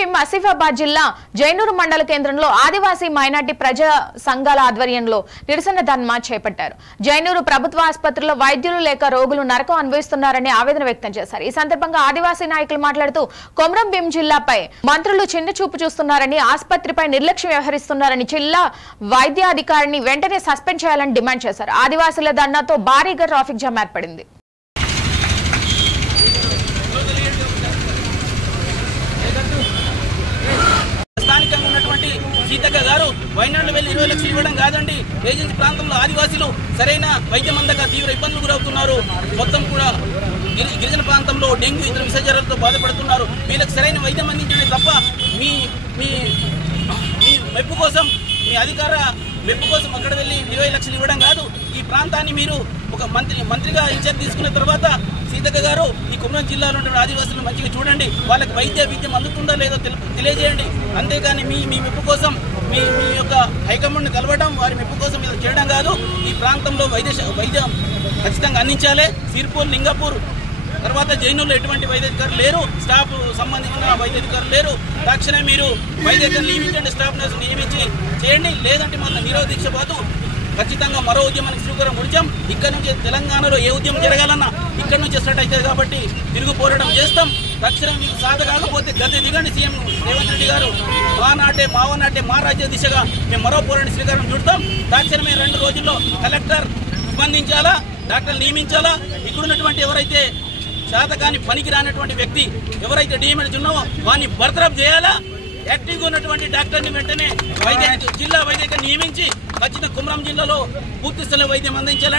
భీం ఆసిఫాబాద్ జిల్లా జైనూరు మండల కేంద్రంలో ఆదివాసీ మైనార్టీ ప్రజా సంఘాల ఆధ్వర్యంలో నిరసన ధర్నా చేపట్టారు. జైనూరు ప్రభుత్వ ఆసుపత్రిలో వైద్యులు లేక రోగులు నరకం అనుభవిస్తున్నారని ఆవేదన వ్యక్తం చేశారు. ఈ సందర్భంగా ఆదివాసీ నాయకులు మాట్లాడుతూ కొమరం భీం జిల్లాపై మంత్రులు చిన్న చూపు చూస్తున్నారని, ఆసుపత్రిపై నిర్లక్ష్యం వ్యవహరిస్తున్నారని, జిల్లా వైద్యాధికారిని వెంటనే సస్పెండ్ చేయాలని డిమాండ్ చేశారు. ఆదివాసీల ధర్నాతో భారీగా ట్రాఫిక్ జామ్ ఏర్పడింది. సీతక్క గారు వైనాడులో వెళ్లి 20 లక్షలు ఇవ్వడం కాదండి. ఏజెన్సీ ప్రాంతంలో ఆదివాసీలు సరైన వైద్యం అందక తీవ్ర ఇబ్బందులు గురవుతున్నారు. మొత్తం కూడా గిరిజన ప్రాంతంలో డెంగ్యూ ఇతర విషజ్వరాలతో బాధపడుతున్నారు. వీళ్ళకి సరైన వైద్యం అందించడమే తప్ప మీ మీ మీ మెప్పు కోసం, మీ అధికార మెప్పు కోసం అక్కడ వెళ్ళి 20 లక్షలు ఇవ్వడం కాదు. ఈ ప్రాంతాన్ని మీరు ఒక మంత్రిగా ఇన్ఛార్జ్ తీసుకున్న తర్వాత సీతక్క గారు ఈ కుమరం జిల్లాలో ఉన్న ఆదివాసులను మంచిగా చూడండి, వాళ్ళకి విద్యం అందుతుందా లేదో తెలియజేయండి. అంతేగాని మీ మెప్పు కోసం మీ యొక్క హైకమాండ్ని కలవడం, వారి మెప్పు కోసం ఇది చేయడం కాదు. ఈ ప్రాంతంలో వైద్యం ఖచ్చితంగా అందించాలి. సిర్పూర్, లింగపూర్ తర్వాత జైనూరులో ఎటువంటి వైద్యాధికారులు లేరు, స్టాఫ్ సంబంధించిన వైద్యాధికారులు లేరు. తక్షణమే మీరు వైద్యాధికారులు నియమించండి, స్టాఫ్ నర్సు నియమించి చేయండి. లేదంటే మన నిరవ దీక్ష పాటు ఖచ్చితంగా మరో ఉద్యమానికి శ్రీకారం చుడతాం. ఇక్కడ నుంచి తెలంగాణలో ఏ ఉద్యమం జరగాలన్నా ఇక్కడ నుంచి స్టార్ట్ అవుతుంది కాబట్టి తిరుగు పోరాటం చేస్తాం. తక్షణం మీకు సాధ కాకపోతే గద్దె దిగండి. సీఎం రేవంత్ రెడ్డి గారు మావనాటే మా రాజ్య దిశగా మేము మరో పోరాటం శ్రీకారం చుడతాం. తక్షణమే 2 రోజుల్లో కలెక్టర్ స్పందించాలా, డాక్టర్లు నియమించాలా. ఇక్కడున్నటువంటి ఎవరైతే శాతకాని పనికి రానటువంటి వ్యక్తి ఎవరైతే డిఎంఎడ్ ఉన్నావో వారిని బర్తరఫ్ చేయాలా. యాక్టివ్గా ఉన్నటువంటి డాక్టర్ని వెంటనే జిల్లా వైద్యాధికారిని నియమించి ఖచ్చితంగా కుమరం జిల్లాలో పూర్తి స్థాయి వైద్యం అందించాలంటే